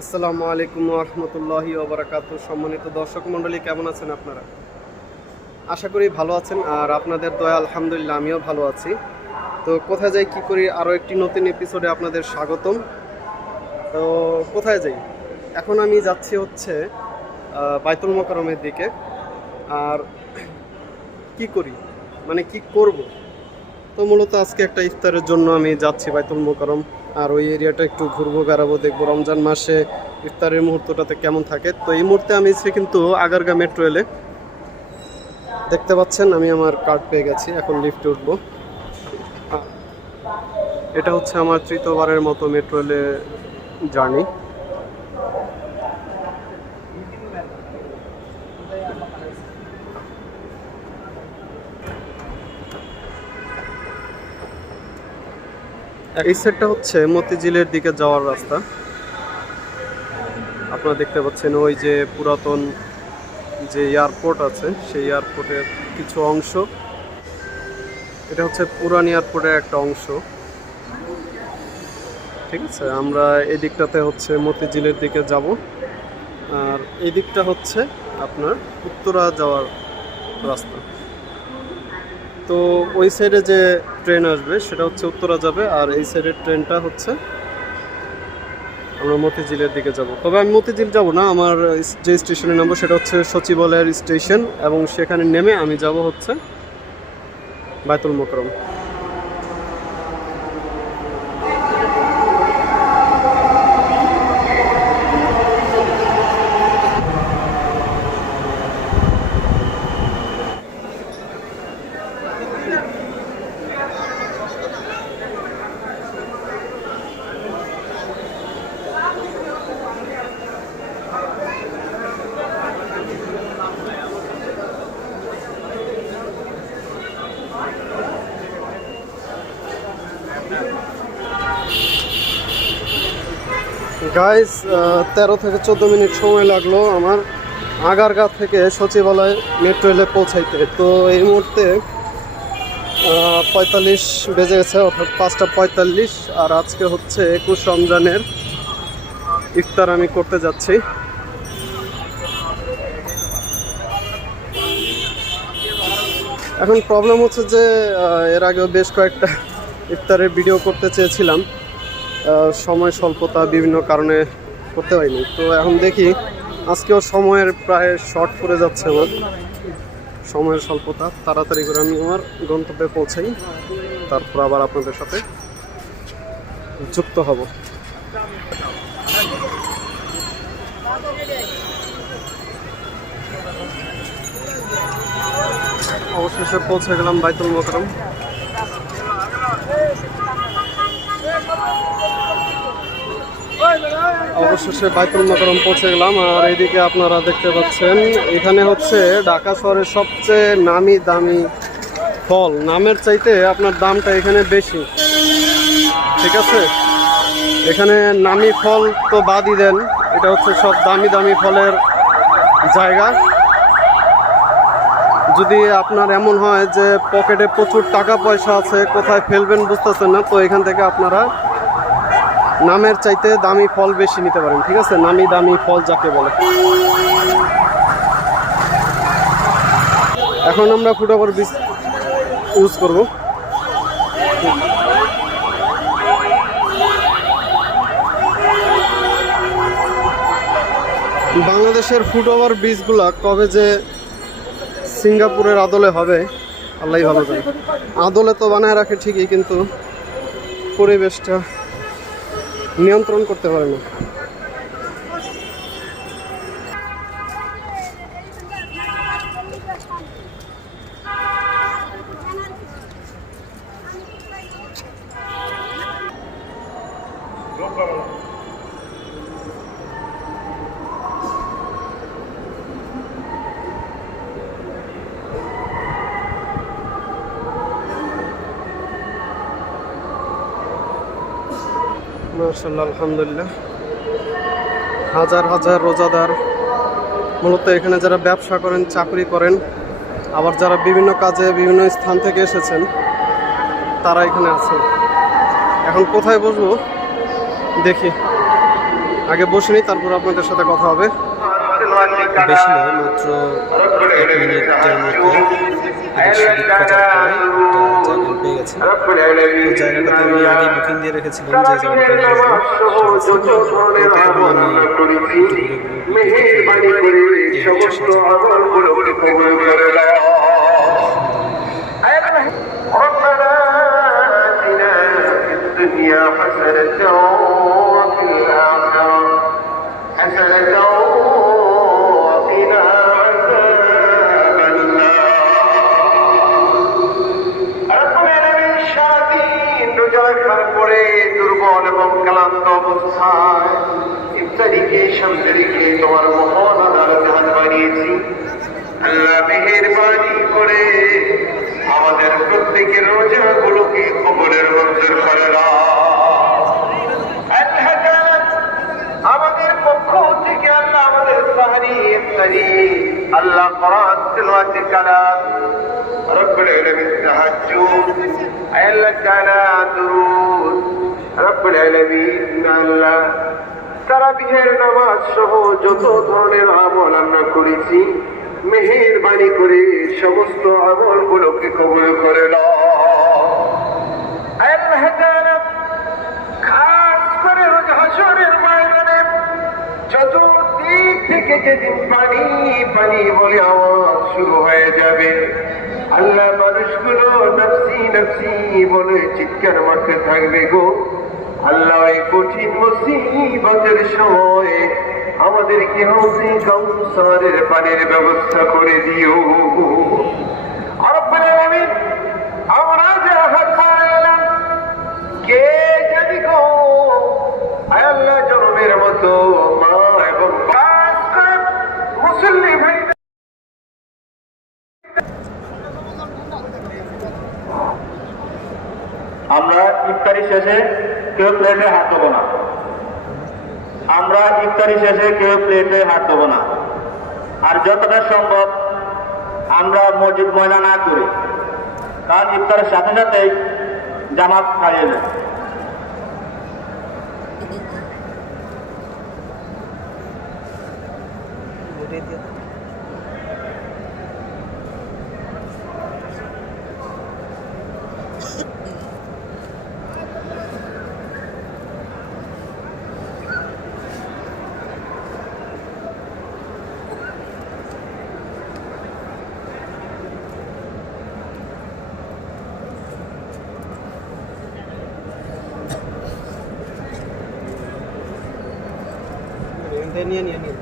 আসসালামু আলাইকুম রহমতুল্লাহি ওবরাকাত সম্মানিত দর্শক মণ্ডলী, কেমন আছেন আপনারা? আশা করি ভালো আছেন, আর আপনাদের দয়া, আলহামদুলিল্লাহ, আমিও ভালো আছি। তো কোথায় যাই, কি করি, আরও একটি নতুন এপিসোডে আপনাদের স্বাগতম। তো কোথায় যাই? এখন আমি যাচ্ছি হচ্ছে বাইতুল মোকারমের দিকে। আর কি করি? মানে কি করব? তো মূলত আজকে একটা ইফতারের জন্য আমি যাচ্ছি বাইতুল মোকারম আর ওই এরিয়াটা একটু ঘুরবো, বেড়াবো, দেখব। রমজান মাসে ইফতারের মুহূর্তটাতে কেমন থাকে? তো এই মুহূর্তে আমি এসে কিন্তু আগারগা মেট্রো রেলে। দেখতে পাচ্ছেন, আমি আমার কার্ড পেয়ে গেছি। এখন লিফটে উঠবো। এটা হচ্ছে আমার তৃতীয়বারের মতো মেট্রো রেলে জার্নি এই সেটটা হচ্ছে মতিঝিলের দিকে যাওয়ার রাস্তা। আপনারা দেখতে পাচ্ছেন ওই যে পুরাতন যে এয়ারপোর্ট আছে, সেই এয়ারপোর্টের কিছু অংশ। এটা হচ্ছে পুরান এয়ারপোর্টের একটা অংশ। ঠিক আছে, আমরা এই দিকটাতে হচ্ছে মতিঝিলের দিকে যাব। আর এই দিকটা হচ্ছে আপনার উত্তরা যাওয়ার রাস্তা। তো ওই সাইডে যে ট্রেন আসবে, সেটা হচ্ছে উত্তরা যাবে আর এই সাইডের ট্রেনটা হচ্ছে আমরা মতিঝিলের দিকে যাব। তবে আমি মতিঝিল যাব না, আমার যে স্টেশনে নামবো সেটা হচ্ছে সচিবালয়ের স্টেশন এবং সেখানে নেমে আমি যাব হচ্ছে বায়তুল মোকরম গাইস তেরো থেকে চোদ্দ মিনিট সময় লাগল আমার আগারগা থেকে সচিবালয় মেট্রো রেলে পৌঁছাইতে। তো এই মুহূর্তে পঁয়তাল্লিশ বেজে গেছে, অর্থাৎ পাঁচটা পঁয়তাল্লিশ, আর আজকে হচ্ছে একুশ রমজানের ইফতার আমি করতে যাচ্ছি। এখন প্রবলেম হচ্ছে যে এর আগেও বেশ কয়েকটা ইফতারের ভিডিও করতে চেয়েছিলাম। সময় স্বল্পতা বিভিন্ন কারণে করতে পারিনি। তো এখন দেখি, আজকেও সময়ের প্রায় শর্ট পড়ে যাচ্ছে আমার। সময়ের স্বল্পতা, তাড়াতাড়ি করে আমি আমার গন্তব্যে পৌঁছাই। তারপর আবার আপনাদের সাথে যুক্ত হব। অবশেষে পৌঁছে গেলাম বাইতুল মোকরম অবশেষে বাইতুল মোকরম পৌঁছে গেলাম, আর এইদিকে আপনারা দেখতে পাচ্ছেন, এখানে হচ্ছে ঢাকা শহরের সবচেয়ে নামি দামি ফল। নামের চাইতে আপনার দামটা এখানে বেশি। ঠিক আছে? এখানে নামি ফল তো বাদই দেন, এটা হচ্ছে সব দামি দামি ফলের জায়গা। যদি আপনার এমন হয় যে পকেটে প্রচুর টাকা পয়সা আছে, কোথায় ফেলবেন বুঝতেছেন না, তো এখান থেকে আপনারা নামের চাইতে দামি ফল বেশি নিতে পারেন, ঠিক আছে? নামি দামি ফল যাকে বলে। এখন আমরা ফুটাবার বীজ ইউজ করব। বাংলাদেশের ফুট ওভার ব্রিজগুলা কবে যে সিঙ্গাপুরের আদলে হবে আল্লাহ ভালো জানে আদলে তো বানায় রাখে ঠিকই, কিন্তু পরিবেশটা নিয়ন্ত্রণ করতে পারে না। মার্শাল্লাহ আলহামদুলিল্লাহ। হাজার হাজার রোজাদার। মূলত এখানে যারা ব্যবসা করেন, চাকরি করেন, আবার যারা বিভিন্ন কাজে বিভিন্ন স্থান থেকে এসেছেন, তারা এখানে আছেন এখন কোথায় বসবো? দেখি। আগে বসে নিই, তারপর আপনাদের সাথে কথা হবে। বেশি মাত্র এক মিনিটের মতো। পেয়ে গেছি। তো জায়গাটাতে আমি আগে বুকিং দিয়ে রেখেছিলাম যে জায়গাটা আমি ঘুরে ঘুরে সমস্ত পরে দুর্বল এবং ক্লান্ত অবস্থায় ইত্যাদিকে সামনে তোমার মহান বানিয়েছি আল্লাহ মেহেরবানি করে আমাদের প্রত্যেকের রোজাগুলোকে কবরের মঞ্জুর করে আমাদের পক্ষ থেকে আল্লাহ আমাদের সাহারি ইফতারি আল্লাহ কোরআন তিলাওয়াতের কালাম। রব্বুল আলামিন তাহাজ্জুদ। আল্লাহ তাআলা দুরুদ। রব্বুল আলামিন আল্লাহ তারাবিহের নামাজ সহ যত ধরনের আমল আমরা করেছি, মেহেরবানি করে সমস্ত আমলগুলোকে কবুল করে নাও আল্লাহ তাআলা খাস করে রোজ হাসরের ময়দানে চতুর্দিক থেকে যেদিন পানি পানি বলে আওয়াজ শুরু হয়ে যাবে। আল্লাহ মানুষগুলো নফসি নফসি বলে চিৎকার মারতে থাকবে গো। আল্লাহ এই কঠিন মুসিবতের সময় আমাদেরকে হচ্ছে কৌসারের পানির ব্যবস্থা করে দিও আমরা কে জন্মের মতো মা এবং মুসল্লি ভাই আমরা ইফতারি শেষে কেউ প্লেটে হাত দেবো না। আমরা ইফতারি শেষে কেউ প্লেটে হাত দেবো না। আর যতটা সম্ভব আমরা মসজিদ ময়লা না করি। কারণ ইফতারের সাথে সাথেই জামাত খাইয়ে Yan, ya nih.